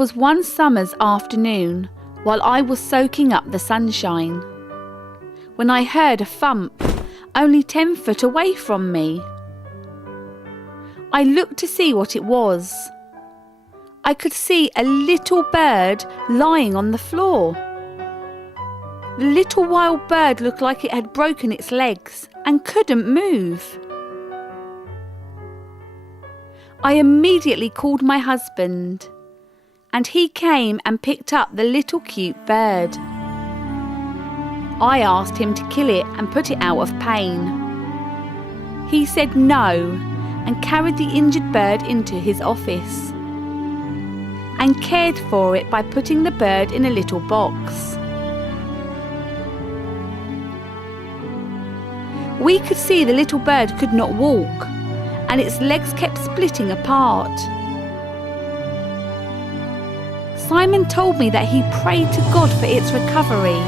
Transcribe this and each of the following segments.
was one summer's afternoon while I was soaking up the sunshine, when I heard a thump only 10 foot away from me. I looked to see what it was. I could see a little bird lying on the floor. The little wild bird looked like it had broken its legs and couldn't move. I immediately called my husband, and he came and picked up the little cute bird. I asked him to kill it and put it out of pain. He said no and carried the injured bird into his office and cared for it by putting the bird in a little box. We could see the little bird could not walk, and its legs kept splitting apart. Simon told me that he prayed to God for its recovery.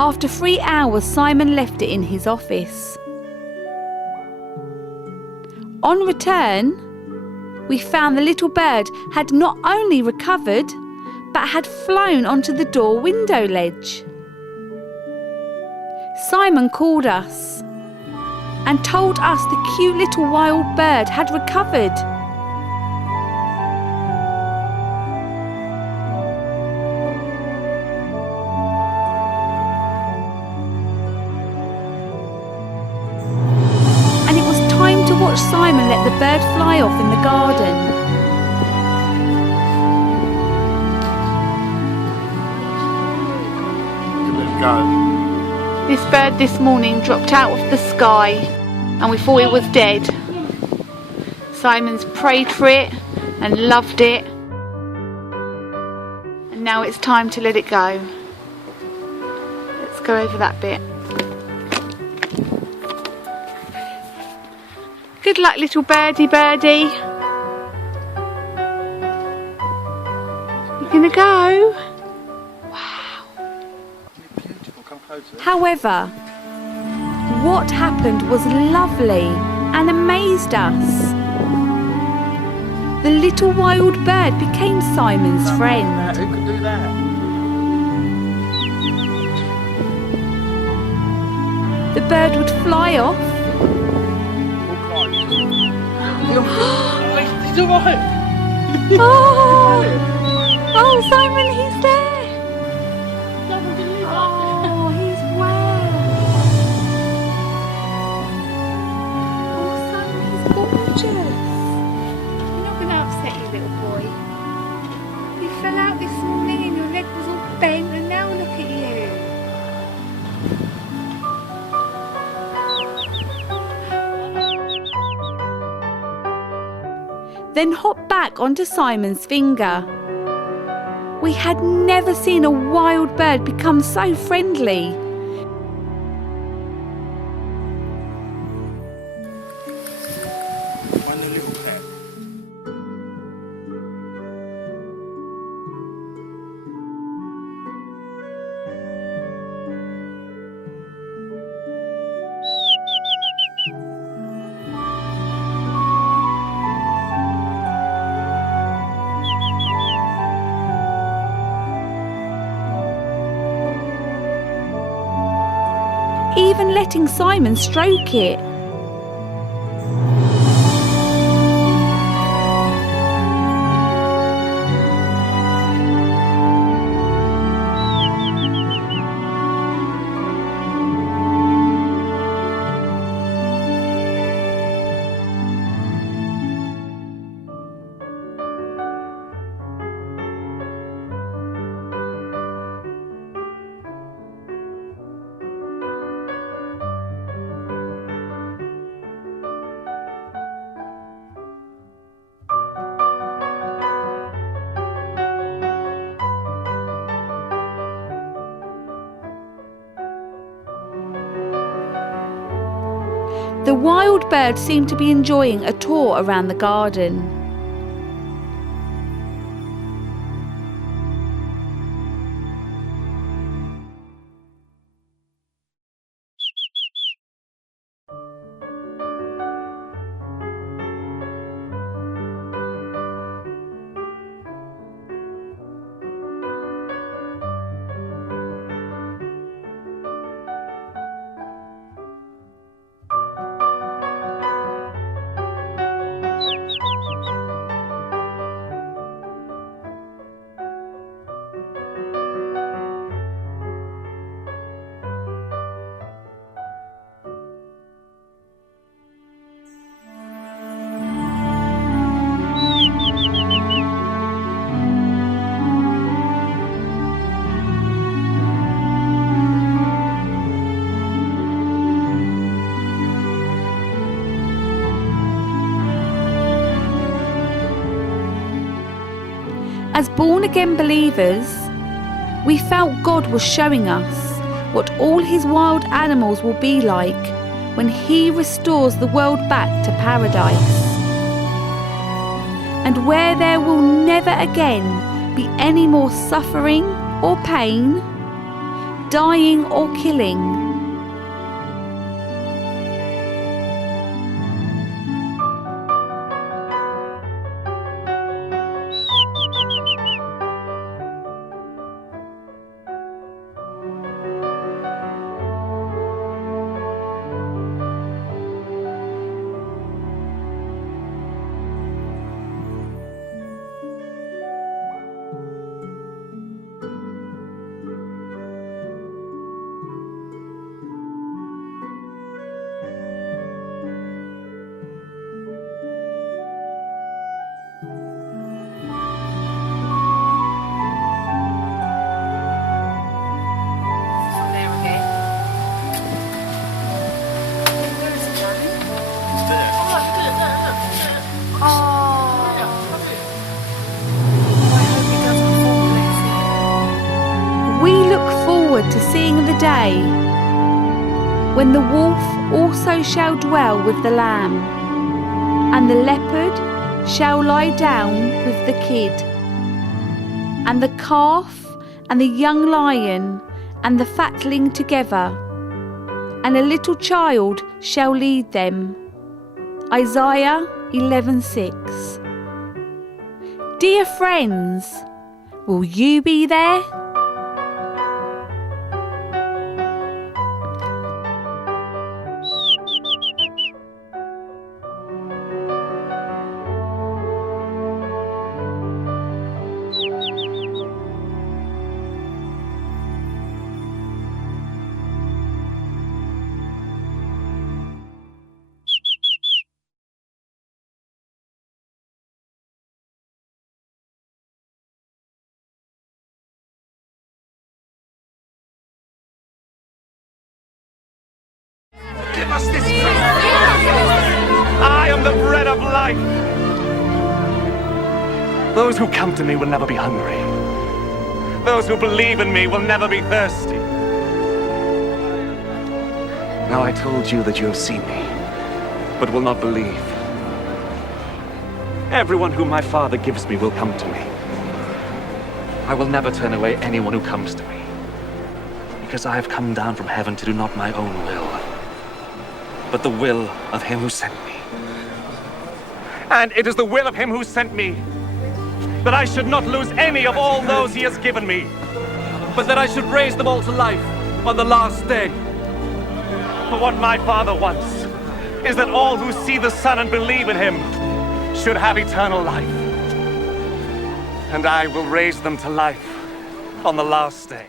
After 3 hours, Simon left it in his office. On return, we found the little bird had not only recovered, but had flown onto the door window ledge. Simon called us and told us the cute little wild bird had recovered. Watch Simon let the bird fly off in the garden. Let's go. This bird this morning dropped out of the sky and we thought it was dead. Simon's prayed for it and loved it, and now it's time to let it go. Let's go over that bit. Good luck, little birdie. You gonna go? Wow. Beautiful, come closer. However, what happened was lovely and amazed us. The little wild bird became Simon's friend. Who could do that? The bird would fly off. He's alright. Oh, Simon, he's there. Oh, he's well. Oh, Simon, he's gorgeous. You're not going to upset you, little boy. You fell out this morning and your leg was all bent, and now look at you. Then hop back onto Simon's finger. We had never seen a wild bird become so friendly. One little pet. Even letting Simon stroke it. The wild bird seemed to be enjoying a tour around the garden. As born-again believers, we felt God was showing us what all his wild animals will be like when he restores the world back to paradise, and where there will never again be any more suffering or pain, dying or killing. We look forward to seeing the day when the wolf also shall dwell with the lamb, and the leopard shall lie down with the kid, and the calf and the young lion and the fatling together, and a little child shall lead them. Isaiah 11:6. Dear friends, will you be there? Give us this bread. I am the bread of life. Those who come to me will never be hungry. Those who believe in me will never be thirsty. Now I told you that you have seen me, but will not believe. Everyone whom my Father gives me will come to me. I will never turn away anyone who comes to me, because I have come down from heaven to do not my own will, but the will of him who sent me. And it is the will of him who sent me that I should not lose any of all those he has given me, but that I should raise them all to life on the last day. For what my Father wants is that all who see the Son and believe in him should have eternal life. And I will raise them to life on the last day.